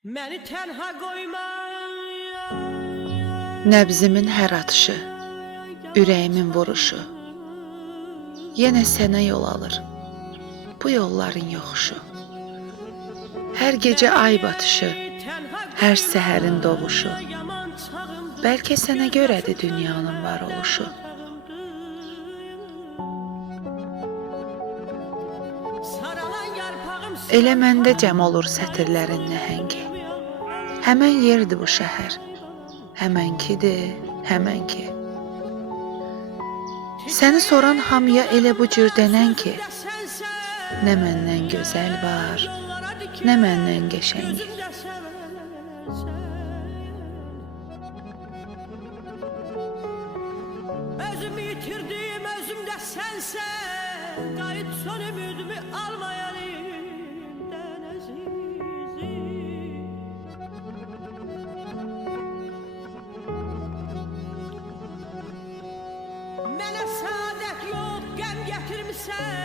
Məni tənha qoyma. Nəbzimin hər atışı, ürəyimin vuruşu, yenə sənə yol alır bu yolların yoxuşu. Hər gecə ay batışı, hər səhərin doğuşu, bəlkə sənə görədir dünyanın var oluşu. Elə məndə cəm olur sətirlərin nəhəngi. Həmən yerdir bu şəhər, həmənkidir, həmənki. Səni soran hamıya elə bu cür denən ki, nə məndən gözəl var, nə məndən qəşəng. Özümü yitirdim, özümdə sənsən, qayıt son ümidimi almayan elimdən əzizim. Mənə saadət yox, qəm gətirmisən.